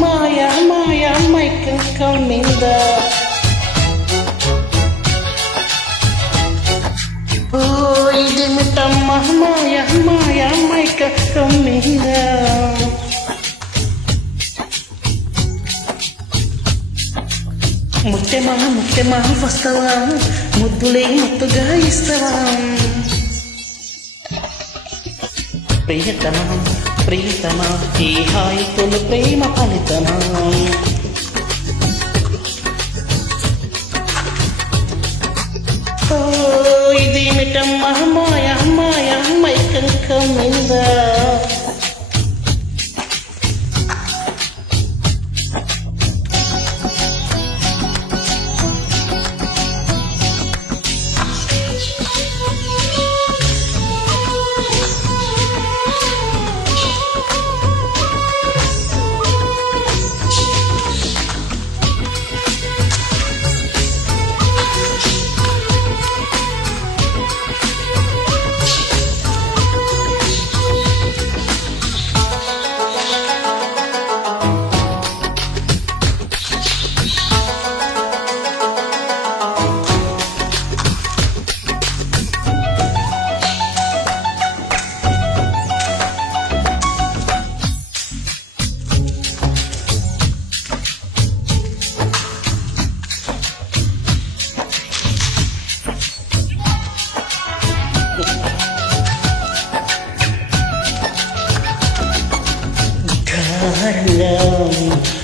మాయ మాయ మైకం మీద ఓ ఇదేమిటమ్మ మాయ మాయ మైకం మీద ముట్టెమా వస్తావా ముద్దులే ముద్దుగా ఇస్తావా ప్రియతమా ప్రియతమా ఈ హాయి తొలి ప్రేమ ఫలితమా ఓ ఇదేమిటమ్మా మాయ మాయ మైకం మీద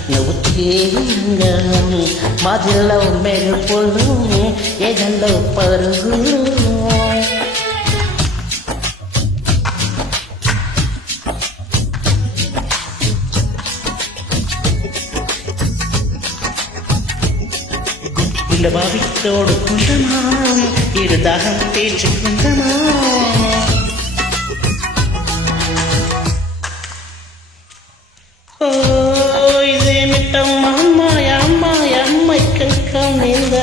నువ్వు తీయంగా మధ్యలో మెరుపులు ఎదలో పరుగులు బావి తోడుకుందామా ఇరు దాహం తీర్చుకుందామా ఇదేమిటమ్మా మాయ మాయ మైకం మీద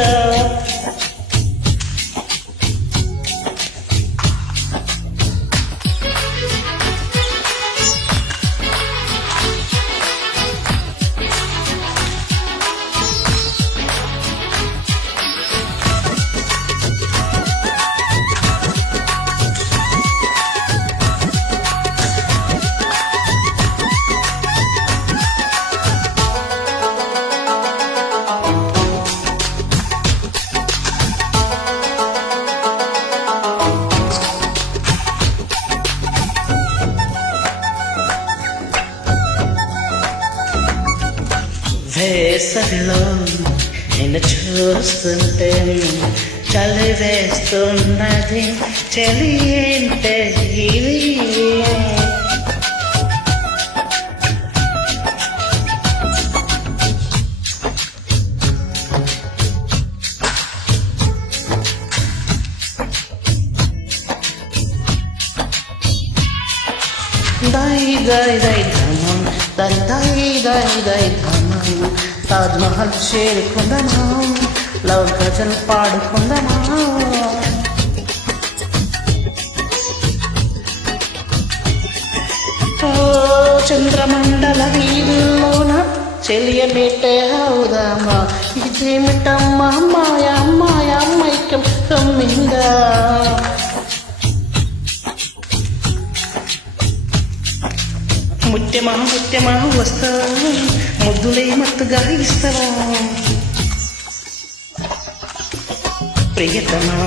వేసవిలో నిన్ను చూస్తుంటే చలి వేస్తున్నది చలి ఏంటే ఇది దాయి దాయి దాయి ధమం దాయి దాయి దాయి దాయి ధమం తాజ్ మహల్ చేరుకుందామా లవ్ గజల్ పాడుకుందామా ఓ చంద్రమండల వీధుల్లోన చెలియమేటే అవుదామా ఇదేమిటమ్మా మాయ మాయ మైకం కమ్మిందా ముత్యమా వస్తావా ముద్దులే మత్తుగా ఇస్తావా ప్రియతమా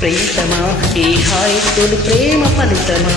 ప్రియతమా ఈ హాయి తొలి ప్రేమ ఫలితమా